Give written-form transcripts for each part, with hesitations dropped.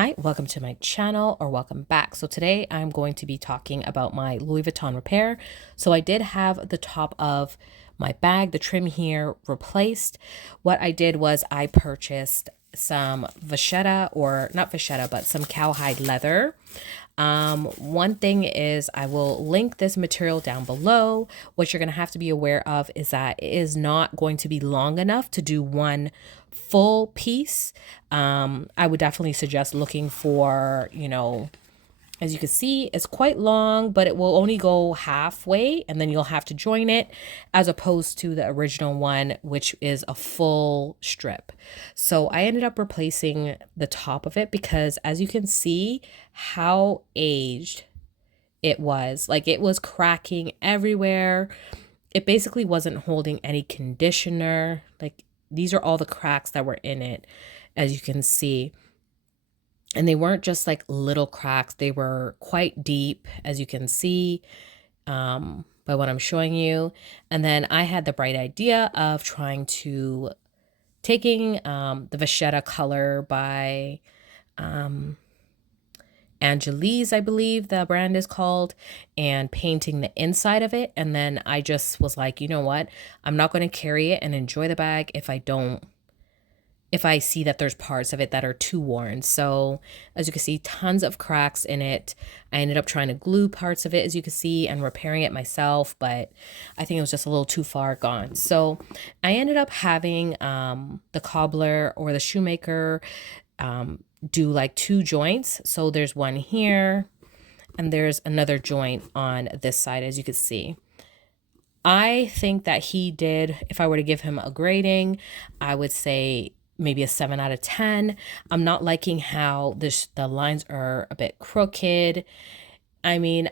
Hi, welcome to my channel or welcome back. So today I'm going to be talking about my Louis Vuitton repair. So I did have the top of my bag, the trim here, replaced. What I did was I purchased some vachetta, or not vachetta, but some cowhide leather. One thing is I will link this material down below. What you're going to have to be aware of is that it is not going to be long enough to do one full piece. I would definitely suggest looking for, as you can see, it's quite long, but it will only go halfway and then you'll have to join it, as opposed to the original one, which is a full strip. So I ended up replacing the top of it because, as you can see, how aged it was. Like, it was cracking everywhere. It basically wasn't holding any conditioner. Like, these are all the cracks that were in it, as you can see. And they weren't just like little cracks, they were quite deep, as you can see by what I'm showing you. And then I had the bright idea of trying to taking the vachetta color by Angelize, I believe the brand is called, and painting the inside of it. And then I just was like, you know what? I'm not going to carry it and enjoy the bag if I see that there's parts of it that are too worn. So as you can see, tons of cracks in it. I ended up trying to glue parts of it, as you can see, and repairing it myself, but I think it was just a little too far gone. So I ended up having the cobbler or the shoemaker do like two joints. So there's one here and there's another joint on this side, as you can see. I think that he did, if I were to give him a grading, I would say maybe a 7 out of 10. I'm not liking how the lines are a bit crooked. I mean,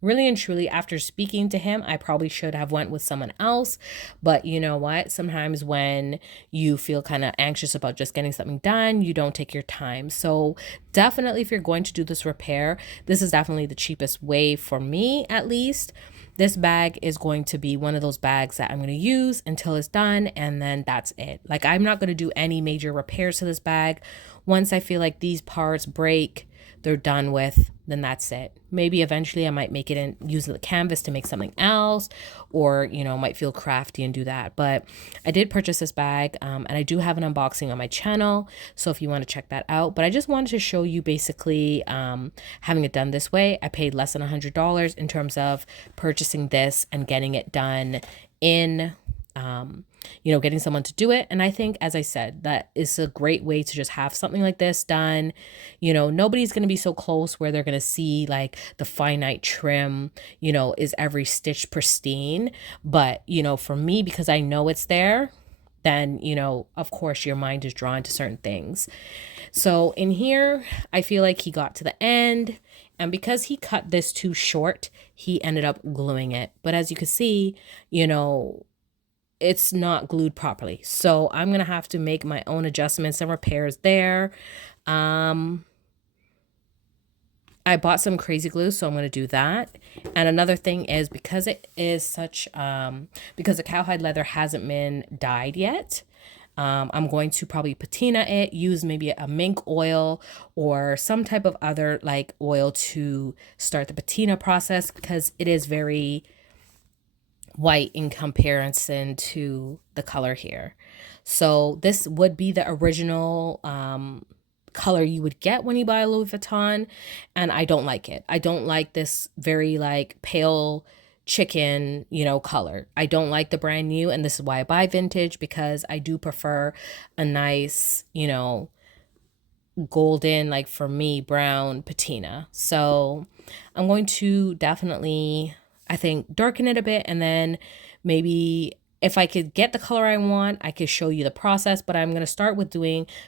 really and truly, after speaking to him, I probably should have went with someone else. But you know what? Sometimes when you feel kind of anxious about just getting something done, you don't take your time. So definitely, if you're going to do this repair, this is definitely the cheapest way, for me at least. This bag is going to be one of those bags that I'm going to use until it's done, and then that's it. Like, I'm not going to do any major repairs to this bag. Once I feel like these parts break, they're done with, then that's it. Maybe eventually I might make it and use the canvas to make something else, or might feel crafty and do that. But I did purchase this bag, and I do have an unboxing on my channel, so if you want to check that out. But I just wanted to show you basically having it done this way. I paid less than $100 in terms of purchasing this and getting it done in getting someone to do it. And I think, as I said, that is a great way to just have something like this done. Nobody's going to be so close where they're going to see like the finite trim, is every stitch pristine. But, for me, because I know it's there, then, of course, your mind is drawn to certain things. So in here, I feel like he got to the end, and because he cut this too short, he ended up gluing it. But as you can see, it's not glued properly. So I'm going to have to make my own adjustments and repairs there. I bought some crazy glue, so I'm going to do that. And another thing is, because it is such, because the cowhide leather hasn't been dyed yet, I'm going to probably patina it, use maybe a mink oil or some type of other like oil to start the patina process, because it is very white in comparison to the color here. So this would be the original color you would get when you buy a Louis Vuitton, and I don't like it. I don't like this very like pale chicken, color. I don't like the brand new, and this is why I buy vintage, because I do prefer a nice, golden, like for me, brown patina. So I'm going to definitely, I think, darken it a bit, and then maybe if I could get the color I want, I could show you the process, but I'm going to start with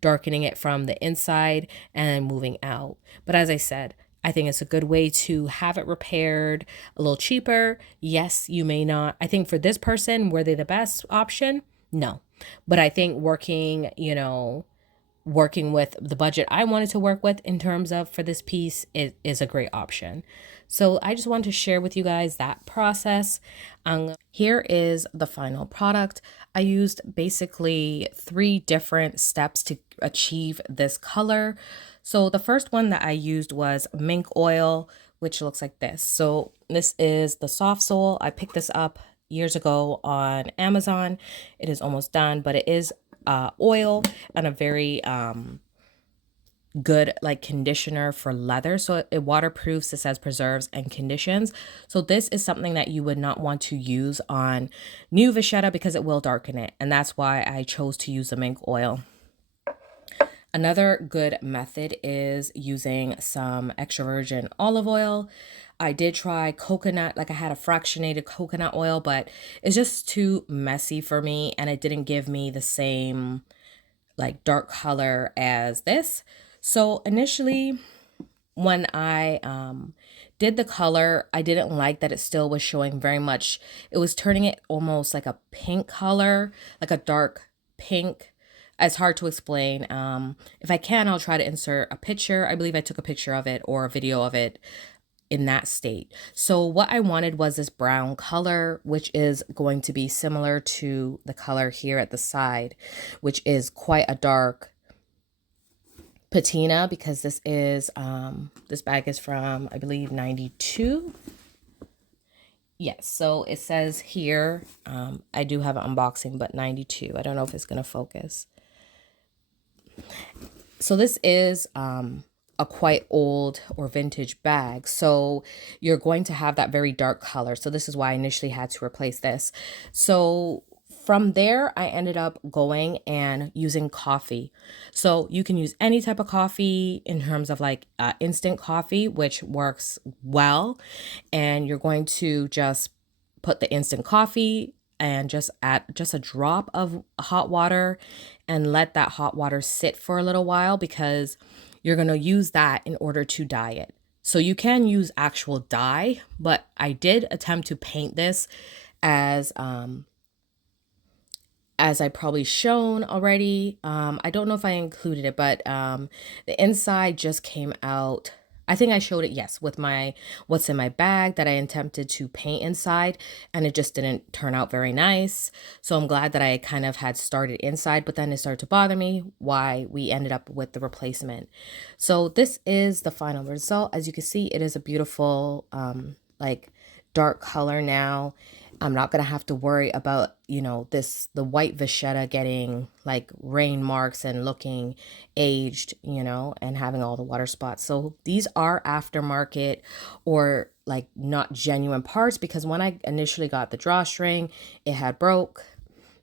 darkening it from the inside and then moving out. But as I said, I think it's a good way to have it repaired a little cheaper. Yes, you may not. I think for this person, were they the best option? No. But I think working, working with the budget I wanted to work with in terms of for this piece, it is a great option. So I just wanted to share with you guys that process. Here is the final product. I used basically 3 different steps to achieve this color. So the first one that I used was mink oil, which looks like this. So this is the soft sole. I picked this up years ago on Amazon. It is almost done, but it is oil and a very good like conditioner for leather. So it waterproofs, it says preserves and conditions. So this is something that you would not want to use on new vachetta because it will darken it. And that's why I chose to use the mink oil. Another good method is using some extra virgin olive oil. I did try coconut, like I had a fractionated coconut oil, but it's just too messy for me and it didn't give me the same like dark color as this. So initially when I did the color, I didn't like that it still was showing very much. It was turning it almost like a pink color, like a dark pink. It's hard to explain. If I can, I'll try to insert a picture. I believe I took a picture of it or a video of it in that state. So what I wanted was this brown color, which is going to be similar to the color here at the side, which is quite a dark patina because this is this bag is from I believe 92. Yes, so it says here I do have an unboxing, but 92. I don't know if it's gonna focus. So this is a quite old or vintage bag, so you're going to have that very dark color. So this is why I initially had to replace this. So from there, I ended up going and using coffee. So you can use any type of coffee in terms of like instant coffee, which works well. And you're going to just put the instant coffee and just add just a drop of hot water and let that hot water sit for a little while because you're going to use that in order to dye it. So you can use actual dye, but I did attempt to paint this as I probably shown already. I don't know if I included it, but the inside just came out. I think I showed it, yes, with my what's in my bag that I attempted to paint inside, and it just didn't turn out very nice. So I'm glad that I kind of had started inside, but then it started to bother me why we ended up with the replacement. So this is the final result. As you can see, it is a beautiful like dark color now. I'm not going to have to worry about, you know, the white vachetta getting like rain marks and looking aged, you know, and having all the water spots. So these are aftermarket or like not genuine parts because when I initially got the drawstring, it had broke.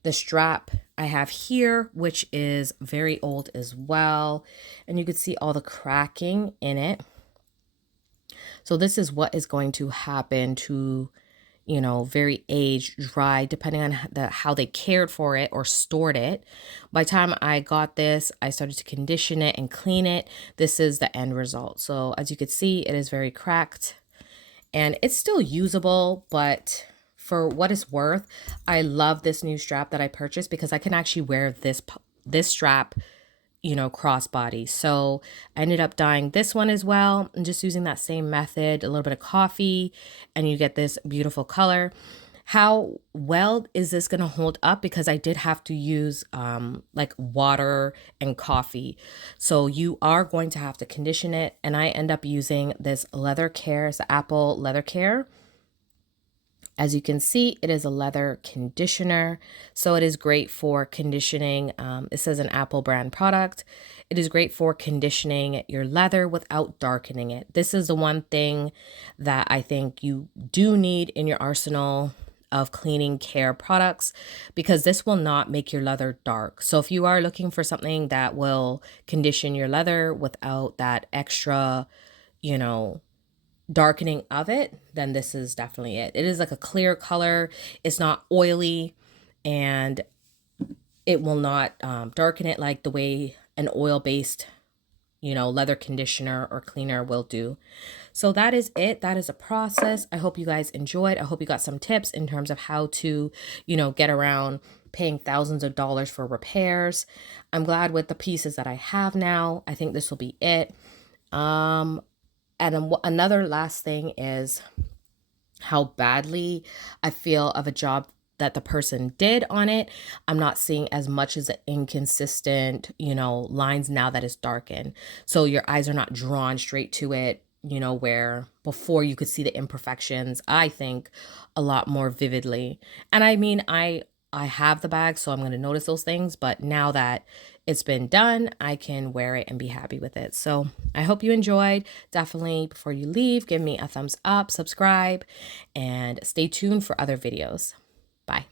The strap I have here, which is very old as well. And you can see all the cracking in it. So this is what is going to happen to, you know, very aged, dry, depending on how they cared for it or stored it. By the time I got this, I started to condition it and clean it. This is the end result. So as you can see, it is very cracked and it's still usable, but for what it's worth, I love this new strap that I purchased because I can actually wear this strap, you know, crossbody. So I ended up dyeing this one as well and just using that same method, a little bit of coffee, and you get this beautiful color. How well is this going to hold up? Because I did have to use like water and coffee. So you are going to have to condition it. And I end up using this leather care, it's the Apple leather care. As you can see, it is a leather conditioner, so it is great for conditioning. It says an Apple brand product. It is great for conditioning your leather without darkening it. This is the one thing that I think you do need in your arsenal of cleaning care products because this will not make your leather dark. So if you are looking for something that will condition your leather without that extra, you know, darkening of it, then this is definitely it. It is like a clear color. It's not oily and it will not darken it like the way an oil-based, you know, leather conditioner or cleaner will do. So that is it. That is a process. I hope you guys enjoyed. I hope you got some tips in terms of how to, you know, get around paying thousands of dollars for repairs. I'm glad with the pieces that I have now. I think this will be it. And another last thing is how badly I feel of a job that the person did on it. I'm not seeing as much as an inconsistent, lines now that it's darkened. So your eyes are not drawn straight to it, where before you could see the imperfections, I think, a lot more vividly. And I mean, I have the bag, so I'm going to notice those things, but now that it's been done, I can wear it and be happy with it. So I hope you enjoyed. Definitely, before you leave, give me a thumbs up, subscribe, and stay tuned for other videos. Bye.